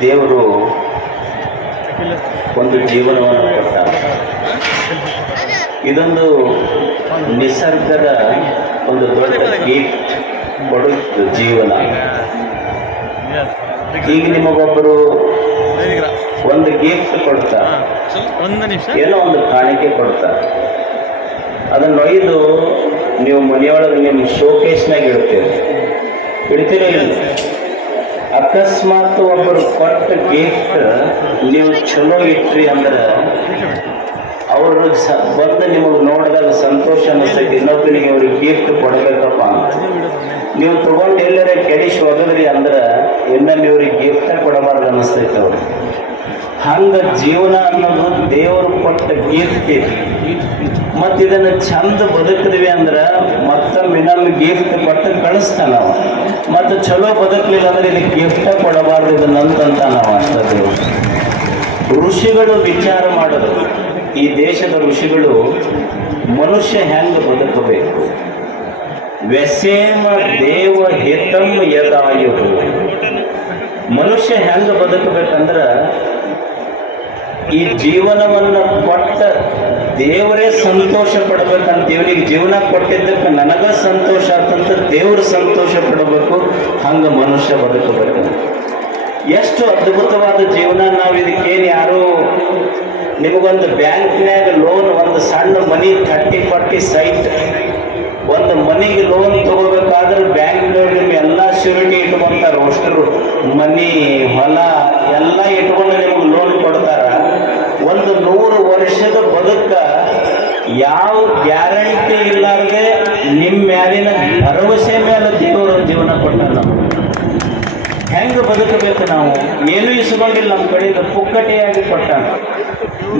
ದೇವರು ಒಂದು ಜೀವನವನ್ನು ಕೊಟ್ಟ ಇದೊಂದು ನಿಸರ್ಗದ ಒಂದು ದೊಡ್ಡ ಗಿಫ್ಟ್ ಕೊಡುತ್ತೆ ಜೀವನ. ಈಗ ನಿಮಗೊಬ್ಬರು ಒಂದು ಗಿಫ್ಟ್ ಕೊಡ್ತಾ ಏನೋ ಒಂದು ಕಾಣಿಕೆ ಕೊಡ್ತಾ ಅದನ್ನು ಒಯ್ದು ನೀವು ಮನೆಯೊಳಗೆ ನಿಮ್ಮ ಶೋಕೇಶ್ನಾಗ ಇಡ್ತೀರಿ. ಇಡ್ತೀರೋ ಇಲ್ಲ? ಅಕಸ್ಮಾತ್ ಒಬ್ಬರು ಕೊಟ್ಟ ಗಿಫ್ಟ್ ನೀವು ಚಲೋ ಇಟ್ರಿ ಅಂದ್ರೆ ಅವರು ಬಂದು ನಿಮಗೆ ನೋಡಿದಾಗ ಸಂತೋಷ ಅನಿಸ್ತೈತಿ ಇನ್ನೊಬ್ಬನಿಗೆ ಅವ್ರಿಗೆ ಗಿಫ್ಟ್ ಕೊಡ್ಬೇಕಪ್ಪ ಅಂತ. ನೀವು ತಗೊಂಡು ಎಲ್ಲರೇ ಕೆಡಿಸಿ ಒಗದ್ರಿ ಅಂದ್ರೆ ಇನ್ನೊಮ್ಮೆ ಇವ್ರಿಗೆ ಗಿಫ್ಟ್ ಕೊಡಬಾರ್ದು ಅನಿಸ್ತೈತೆ ಅವ್ರಿಗೆ. ಹಂಗ ಜೀವನ ಅನ್ನೋದು ದೇವರು ಕೊಟ್ಟ ಗಿಫ್ಟ್ ಮತ್ತು ಇದನ್ನು ಚಂದ ಬದುಕಿದ್ವಿ ಅಂದ್ರೆ ಮತ್ತೊಮ್ಮೆ ನಮ್ಗೆ ಗಿಫ್ಟ್ ಕೊಟ್ಟು ಕಳಿಸ್ತಾನ ಮತ್ತು ಚಲೋ ಬದುಕಲಿಲ್ಲ ಅಂದ್ರೆ ಇದಕ್ಕೆ ಗಿಫ್ಟ ಕೊಡಬಾರ್ದು ಇದನ್ನಂತಂತ ನಾವು ಅಂತದ್ದು ಋಷಿಗಳು ವಿಚಾರ ಮಾಡೋದು, ಈ ದೇಶದ ಋಷಿಗಳು ಮನುಷ್ಯ ಹೆಂಗೆ ಬದುಕಬೇಕು? ವ್ಯಸೇಮ ದೇವ ಹಿತಂ ಯದಾಯು. ಮನುಷ್ಯ ಹೆಂಗೆ ಬದುಕಬೇಕಂದ್ರೆ ಈ ಜೀವನವನ್ನ ಕೊಟ್ಟ ದೇವರೇ ಸಂತೋಷ ಪಡ್ಬೇಕಂತ ದೇವರಿಗೆ ಜೀವನ ಕೊಟ್ಟಿದ್ದಕ್ಕೆ ನನಗ ಸಂತೋಷ ಆತಂತ ದೇವ್ರು ಸಂತೋಷ ಪಡಬೇಕು. ಹಂಗೆ ಮನುಷ್ಯ ಬದುಕಬೇಕು. ಎಷ್ಟು ಅದ್ಭುತವಾದ ಜೀವನ ನಾವು ಇದಕ್ಕೇನು ಯಾರು ನಿಮಗೊಂದು ಬ್ಯಾಂಕ್ನ್ಯಾಗ ಲೋನ್ ಒಂದು ಸಣ್ಣ ಮನಿ ಥರ್ಟಿ ಫಾರ್ಟಿ ಸೈಟ್, ಒಂದು ಮನಿಗೆ ಲೋನ್ ತಗೋಬೇಕಾದ್ರೆ ಬ್ಯಾಂಕ್ನವ್ರು ನಿಮ್ಮ ಎಲ್ಲ ಶ್ಯೂರಿಟಿ ಇಟ್ಕೊಂತಾರೆ, ಅಷ್ಟರು ಮನಿ ಹೊಲ ಎಲ್ಲ ಇಟ್ಕೊಂಡು ನಿಮಗೆ ಲೋನ್ ಕೊಡ್ತಾರ ಒಂದು ನೂರು ವರ್ಷದ ಬದುಕ ಯಾವ ಗ್ಯಾರಂಟಿ ಇಲ್ಲಾರ್ದೆ ನಿಮ್ಮ ಮ್ಯಾಲಿನ ಮೇಲೆ ದೇವರು ಜೀವನ ಕೊಟ್ಟಾರ ನಮಗೆ ಹೆಂಗೆ ಬದುಕಬೇಕು ನಾವು? ಏನು ಇಸ್ಕೊಂಡಿಲ್ಲ ನಮ್ಮ ಕಡೆಯಿಂದ ಪುಕ್ಕಟೆಯಾಗಿ ಕೊಟ್ಟಾನ.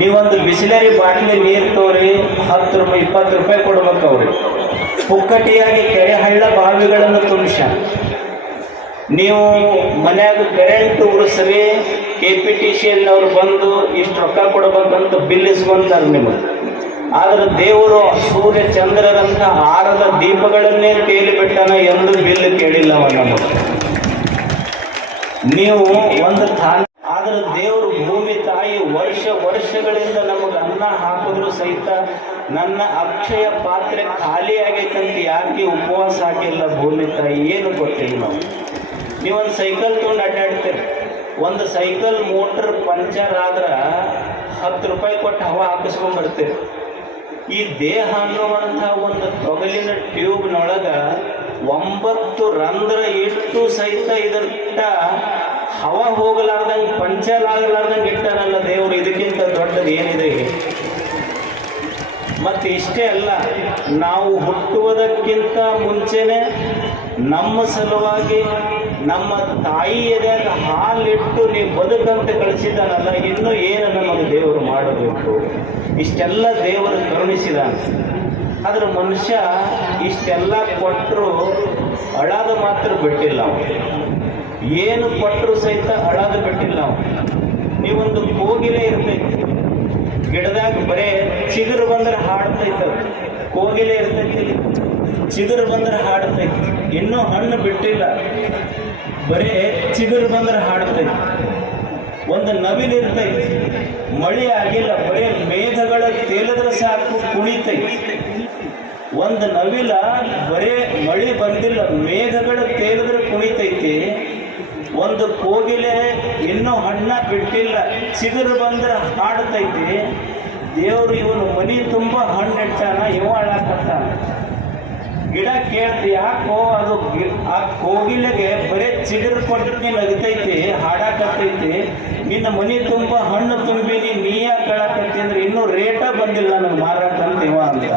ನೀವೊಂದು ಬಿಸಿಲರಿ ಬಾಟ್ಲಿ ನೀರು ತೋರಿ, ಹತ್ತು ರೂಪಾಯಿ, ಇಪ್ಪತ್ತು ರೂಪಾಯಿ ಕೊಡ್ಬೇಕು ಅವ್ರಿಗೆ ಪುಕ್ಕಟೆಯಾಗಿ ಕೆರೆ ಹಳ್ಳ ಬಾವಿಗಳನ್ನು ತುಂಬಿಸ ನೀವು ಮನ್ಯಾಗ ಕರೆಂಟ್ ಉರಿಸ್ರಿ ಕೆ ಪಿ ಟಿ ಸಿ ಅವ್ರು ಬಂದು ಇಷ್ಟು ರೊಕ್ಕ ಕೊಡ್ಬೇಕಂತ ಬಿಲ್ ಇಸ್ಕೊಂತಾರೆ ನಿಮಗೆ. ಆದ್ರೆ ದೇವರು ಸೂರ್ಯ ಚಂದ್ರರಂತ ಆರದ ದೀಪಗಳನ್ನೇ ತೇಲಿ ಬಿಟ್ಟಾನ ಎಂದು ಬಿಲ್ ಕೇಳಿಲ್ಲ ನೀವು ಒಂದು ಥಾನ ಆದ್ರೆ ದೇವರು ಭೂಮಿ ತಾಯಿ ವರ್ಷ ವರ್ಷಗಳಿಂದ ನಮಗೆ ಅನ್ನ ಹಾಕಿದ್ರು ಸಹಿತ ನನ್ನ ಅಕ್ಷಯ ಪಾತ್ರೆ ಖಾಲಿ ಆಗೈತಂತ ಯಾಕೆ ಉಪವಾಸ ಹಾಕಿಲ್ಲ ಭೂಮಿ ತಾಯಿ? ಏನು ಗೊತ್ತಿಲ್ಲ. ನಾವು ನೀವೊಂದು ಸೈಕಲ್ ತೊಗೊಂಡು ಅಡ್ಡಾಡ್ತೀರಿ. ಒಂದು ಸೈಕಲ್ ಮೋಟ್ರ್ ಪಂಚರ್ ಆದ್ರೆ ಹತ್ತು ರೂಪಾಯಿ ಕೊಟ್ಟು ಹವಾ ಹಾಕಿಸ್ಕೊಂಡ್ ಬರ್ತೀರಿ. ಈ ದೇಹ ಅನ್ನುವಂಥ ಒಂದು ತೊಗಲಿನ ಟ್ಯೂಬ್ನೊಳಗ ಒಂಬತ್ತು ರಂಧ್ರ ಇಟ್ಟು ಸಹಿತ ಇದನ್ನ ಹವ ಹೋಗಲಾರ್ದಂಗೆ, ಪಂಚರ್ ಆಗಲಾರ್ದಂಗೆ ಇಟ್ಟಾನಲ್ಲ ದೇವರು, ಇದಕ್ಕಿಂತ ದೊಡ್ಡದು ಏನಿದೆ ಮತ್ತೆ ಇಷ್ಟೇ ಅಲ್ಲ, ನಾವು ಹುಟ್ಟುವುದಕ್ಕಿಂತ ಮುಂಚೆನೆ ನಮ್ಮ ಸಲುವಾಗಿ ನಮ್ಮ ತಾಯಿ ಎದೆಯಾಗ ಹಾಲಿಟ್ಟು ನೀವು ಬದುಕಂತ ಕಳಿಸಿದಾನಲ್ಲ ಇನ್ನೂ ಏನು ನಮಗೆ ದೇವರು ಮಾಡಬೇಕು? ಇಷ್ಟೆಲ್ಲ ದೇವರು ಕರುಣಿಸಿದ ಆದ್ರೆ ಮನುಷ್ಯ ಇಷ್ಟೆಲ್ಲ ಕೊಟ್ಟರು ಅಳಾದ ಮಾತ್ರ ಬಿಟ್ಟಿಲ್ಲ ಏನು ಕೊಟ್ಟರು ಸಹಿತ ಅಳಾದ ಬಿಟ್ಟಿಲ್ಲ ನೀವೊಂದು ಕೋಗಿಲೆ ಇರ್ತೈತಿ. ಗಿಡದಾಗ ಬರೇ ಚಿಗುರು ಬಂದ್ರೆ ಹಾಡ್ತೈತ. ಕೋಗಿಲೆ ಇರ್ತೈತಿ ಚಿಗುರು ಬಂದ್ರೆ ಹಾಡ್ತೈತಿ. ಇನ್ನೂ ಹಣ್ಣು ಬಿಟ್ಟಿಲ್ಲ, ಬರೇ ಚಿಗುರು ಬಂದ್ರೆ ಹಾಡ್ತೈತಿ. ಒಂದು ನವಿಲು ಇರ್ತೈತಿ, ಮಳೆ ಆಗಿಲ್ಲ, ಬರೇ ಮೇಘಗಳ ತೇಲಿದ್ರೆ ಸಾಕು ಕುಣಿತೈತಿ ಒಂದು ನವಿಲ, ಬರೇ ಮಳೆ ಬಂದಿಲ್ಲ, ಮೇಘಗಳ ತೇಲಿದ್ರೆ ಕುಣಿತೈತಿ. ಒಂದು ಕೋಗಿಲೆ ಇನ್ನೂ ಹಣ್ಣ ಬಿಟ್ಟಿಲ್ಲ, ಚಿಗುರು ಬಂದ್ರೆ ಹಾಡ್ತೈತಿ ದೇವರು ಇವನು ಮನಿ ತುಂಬ ಹಣ್ಣು ಇಟ್ಟಾನ ಇವ ಹಾಳಾಕತ್ತಾನ. ಗಿಡ ಕೇಳ್ತಿ ಯಾಕೋ ಅದು ಆ ಕೋಗಿಲೆಗೆ ಬರೇ ಚಿಡಿರ್ ಕೊಟ್ಟು ನೀನು ಅಗತೈತಿ ಹಾಡಾಕತ್ತೈತಿ ನಿನ್ನ ಮನಿ ತುಂಬ ಹಣ್ಣು ತುಂಬಿನಿ ನೀ ಯಾಕೆ ಹೇಳಕತ್ತಿ ಅಂದ್ರೆ ಇನ್ನೂ ರೇಟ ಬಂದಿಲ್ಲ ನನಗೆ ಮಾರಾಟ ಅಂತ ಇವ ಅಂತ.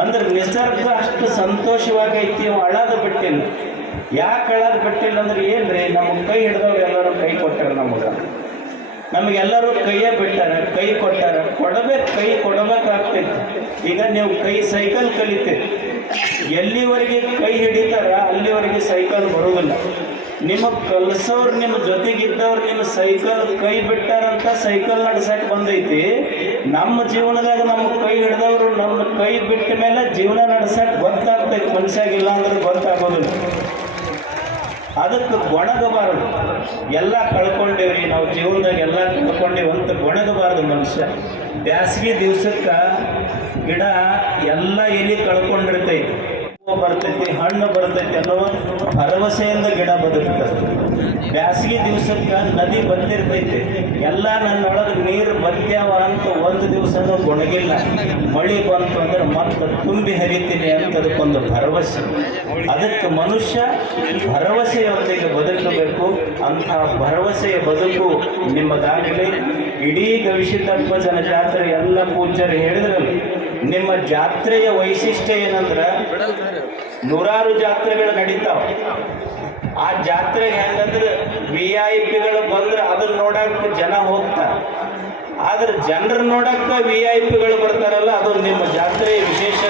ಅಂದ್ರೆ ನಿಸರ್ಗ ಅಷ್ಟು ಸಂತೋಷವಾಗೈತಿ ಅಳದ ಬಿಟ್ಟಿಲ್ಲ. ಯಾಕೆ ಅಳದ ಬಿಟ್ಟಿಲ್ಲ ಅಂದ್ರೆ ಏನ್ರಿ? ನಮ್ಗೆ ಕೈ ಹಿಡಿದವ್ರು ಎಲ್ಲರೂ ಕೈ ಕೊಟ್ಟಾರ ನಮಗೆ. ನಮಗೆಲ್ಲರೂ ಕೈಯೇ ಬಿಟ್ಟಾರ, ಕೈ ಕೊಟ್ಟಾರ. ಕೊಡಬೇಕು, ಕೈ ಕೊಡಬೇಕಾಗ್ತೈತಿ. ಈಗ ನೀವು ಕೈ ಸೈಕಲ್ ಕಲಿತೀರಿ. ಎಲ್ಲಿವರೆಗೆ ಕೈ ಹಿಡಿತಾರೆ, ಅಲ್ಲಿವರೆಗೆ ಸೈಕಲ್ ಬರುವುದಿಲ್ಲ. ನಿಮ್ಮ ಕಲ್ಸೋರು, ನಿಮ್ಮ ಜೊತೆಗಿದ್ದವ್ರು, ನಿಮ್ಮ ಸೈಕಲ್ ಕೈ ಬಿಟ್ಟಾರಂತ ಸೈಕಲ್ ನಡ್ಸಕ್ ಬಂದೈತಿ. ನಮ್ಮ ಜೀವನದಾಗ ನಮ್ಮ ಕೈ ಹಿಡಿದವರು ನಮ್ಮ ಕೈ ಬಿಟ್ಟ ಮೇಲೆ ಜೀವನ ನಡ್ಸಕ್ ಗೊತ್ತಾಗ್ತೈತಿ. ಮನುಷ್ಯಾಗಿಲ್ಲ ಅಂದ್ರೆ ಗೊತ್ತಾಗೋದಿಲ್ಲ. ಅದಕ್ಕೆ ಗೊಣಗಬಾರದು. ಎಲ್ಲ ಕಳ್ಕೊಂಡೇವ್ರಿ. ನಾವು ಜೀವನದಾಗ ಎಲ್ಲ ಕಳ್ಕೊಂಡೇವಂತ ಅಂತ ಗೊಣಗಬಾರದು ಮನುಷ್ಯ. ಬ್ಯಾಸಗಿ ದಿವ್ಸಕ್ಕ ಗಿಡ ಎಲ್ಲ ಎಲ್ಲಿ ಕಳ್ಕೊಂಡಿರ್ತೈತಿ? ಬರ್ತೈತಿ, ಹಣ್ಣು ಬರ್ತೈತಿ ಅನ್ನೋ ಭರವಸೆಯಿಂದ ಗಿಡ ಬದುಕ್ತದೆ. ಬ್ಯಾಸಗಿ ದಿವ್ಸಕ್ಕ ನದಿ ಬಂದಿರ್ತೈತಿ. ಎಲ್ಲ ನನ್ನೊಳಗೆ ನೀರು ಬರ್ತ್ಯಾವ ಅಂತ ಒಂದು ದಿವಸನೂ ಗೊಣಗಿಲ್ಲ. ಮಳಿ ಬಂತು ಅಂದ್ರೆ ಮತ್ತೆ ತುಂಬಿ ಹರಿತೀನಿ ಅಂತ ಅದಕ್ಕೊಂದು ಭರವಸೆ. ಅದಕ್ಕೆ ಮನುಷ್ಯ ಭರವಸೆಯೊಂದಿಗೆ ಬದುಕಬೇಕು. ಅಂತ ಭರವಸೆಯ ಬದುಕು ನಿಮ್ಮದಾಗಲಿ. ಇಡೀ ಗವಿಸಿದ್ದಪ್ಪ ಜನ ಜಾತ್ರೆ ಎಲ್ಲ ಪೂಜ್ಯರು ಹೇಳಿದ್ರಲ್ಲ ನಿಮ್ಮ ಜಾತ್ರೆಯ ವೈಶಿಷ್ಟ್ಯ ಏನಂದ್ರೆ ನೂರಾರು ಜಾತ್ರೆಗಳು ನಡೀತಾವ. ಆ ಜಾತ್ರೆಗೆ ಹೆಂಗಂದ್ರೆ ವಿ ಐ ಪಿಗಳು ಬಂದ್ರೆ ಅದನ್ನ ನೋಡಕ್ಕೆ ಜನ ಹೋಗ್ತಾರೆ. ಆದ್ರೆ ಜನರ ನೋಡಕ್ಕೆ ವಿ ಐ ಪಿಗಳು ಬರ್ತಾರಲ್ಲ ಅದು ನಿಮ್ಮ ಜಾತ್ರೆಯ ವಿಶೇಷ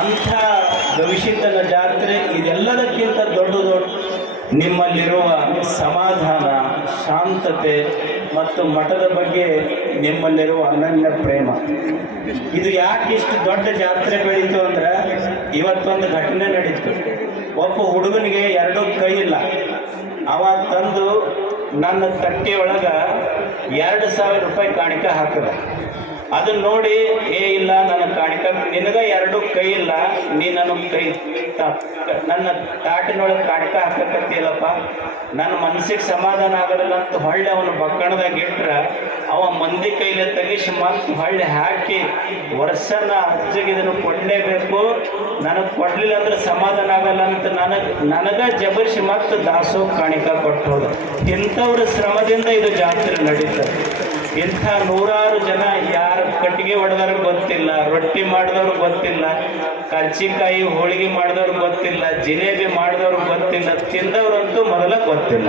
ಅಂಥ ಭವಿಷ್ಯದ ಜಾತ್ರೆ ಇದೆಲ್ಲದಕ್ಕಿಂತ ದೊಡ್ಡ ದೊಡ್ಡ ನಿಮ್ಮಲ್ಲಿರುವ ಸಮಾಧಾನ, ಶಾಂತತೆ ಮತ್ತು ಮಠದ ಬಗ್ಗೆ ನಿಮ್ಮಲ್ಲಿರುವ ಅನನ್ಯ ಪ್ರೇಮ. ಇದು ಯಾಕೆ ಇಷ್ಟು ದೊಡ್ಡ ಜಾತ್ರೆ ಬೆಳೀತು ಅಂದ್ರೆ ಇವತ್ತೊಂದು ಘಟನೆ ನಡೀತು. ಒಬ್ಬ ಹುಡುಗನಿಗೆ ಎರಡೂ ಕೈ ಇಲ್ಲ. ಅವ ತಂದು ನನ್ನ ತಟ್ಟೆಯೊಳಗ ಎರಡು ಸಾವಿರ ರೂಪಾಯಿ ಕಾಣಿಕೆ ಹಾಕಿದ. ಅದನ್ನ ನೋಡಿ, ಏ ಇಲ್ಲ, ನನ್ನ ಕಾಣಿಕ ನಿನಗ ಎರಡು ಕೈ ಇಲ್ಲ, ನೀ ನನ್ನ ಕೈ ನನ್ನ ತಾಟಿನೊಳಗೆ ಕಾಣಿಕ ಹಾಕಕತ್ತಿಲ್ಲಪ್ಪ ನನ್ನ ಮನಸ್ಸಿಗೆ ಸಮಾಧಾನ ಆಗೋದಿಲ್ಲ ಅಂತ ಹೊಳ್ಳೆ ಅವನು ಬಕ್ಕಣದಾಗ ಇಟ್ರ, ಅವ ಮಂದಿ ಕೈಲಿ ತೆಗಿಸಿ ಮತ್ತು ಹೊಳ್ಳೆ ಹಾಕಿ, ವರ್ಷನ ಅಜ್ಜಿಗೆ ಇದನ್ನು ಕೊಡಲೇಬೇಕು. ನನಗೆ ಕೊಡ್ಲಿಲ್ಲ ಅಂದ್ರೆ ಸಮಾಧಾನ ಆಗಲ್ಲ ಅಂತ ನನಗೆ, ನನಗ ಜಬರ್ಸಿ ಮತ್ತು ದಾಸೋ ಕಾಣಿಕ ಕೊಟ್ಟೋದು ಇಂಥವ್ರ ಶ್ರಮದಿಂದ ಇದು ಜಾತ್ರೆ ನಡೀತದೆ. ಇಂಥ ನೂರಾರು ಜನ ಯಾರು ಕಟ್ಟಿಗೆ ಹೊಡೆದವ್ರಿಗೆ ಗೊತ್ತಿಲ್ಲ, ರೊಟ್ಟಿ ಮಾಡಿದವ್ರಿಗೆ ಗೊತ್ತಿಲ್ಲ, ಕರ್ಚಿಕಾಯಿ ಹೋಳಿಗೆ ಮಾಡಿದವ್ರಿಗೆ ಗೊತ್ತಿಲ್ಲ, ಜಿಲೇಬಿ ಮಾಡಿದವ್ರಿಗೆ ಗೊತ್ತಿಲ್ಲ, ತಿಂದವ್ರಂತೂ ಮೊದಲ ಗೊತ್ತಿಲ್ಲ.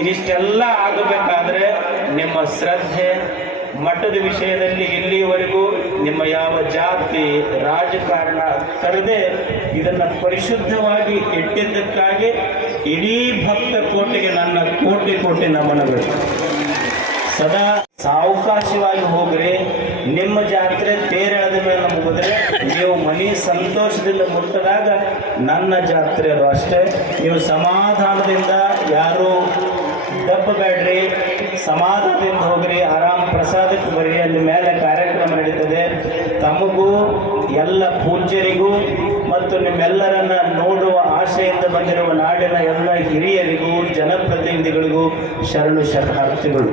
ಇದಿಷ್ಟೆಲ್ಲ ಆಗಬೇಕಾದ್ರೆ ನಿಮ್ಮ ಶ್ರದ್ಧೆ ಮಠದ ವಿಷಯದಲ್ಲಿ ಇಲ್ಲಿಯವರೆಗೂ ನಿಮ್ಮ ಯಾವ ಜಾತಿ, ರಾಜಕಾರಣ ಕರೆದೇ ಇದನ್ನ ಪರಿಶುದ್ಧವಾಗಿ ಇಟ್ಟಿದ್ದಕ್ಕಾಗಿ ಇಡೀ ಭಕ್ತ ಕೋಟಿಗೆ ನನ್ನ ಕೋಟಿ ಕೋಟಿ ನಮನಗಳು. ಸದಾ ಸಾವಕಾಶವಾಗಿ ಹೋಗ್ರಿ. ನಿಮ್ಮ ಜಾತ್ರೆ ತೇರೆಳೆದ ಮೇಲೆ ಮುಗಿದ್ರೆ ನೀವು ಮನಿ ಸಂತೋಷದಿಂದ ಮುಟ್ಟದಾಗ ನನ್ನ ಜಾತ್ರೆ ಅದು ಅಷ್ಟೇ. ನೀವು ಸಮಾಧಾನದಿಂದ ಯಾರು ಬೇಡ್ರಿ. ಸಮಾಧಾನದಿಂದ ಹೋಗ್ರಿ. ಆರಾಮ್ ಪ್ರಸಾದಕ್ಕೆ ಬರ್ರಿ. ಅಲ್ಲಿ ಮೇಲೆ ಕಾರ್ಯಕ್ರಮ ನಡೀತದೆ. ತಮಗೂ, ಎಲ್ಲ ಪೂಜ್ಯರಿಗೂ ಮತ್ತು ನಿಮ್ಮೆಲ್ಲರನ್ನ ನೋಡುವ ಆಶೆಯಿಂದ ಬಂದಿರುವ ನಾಡಿನ ಎಲ್ಲ ಹಿರಿಯರಿಗೂ, ಜನಪ್ರತಿನಿಧಿಗಳಿಗೂ ಶರಣು ಶರಣಾರ್ಥಿಗಳು.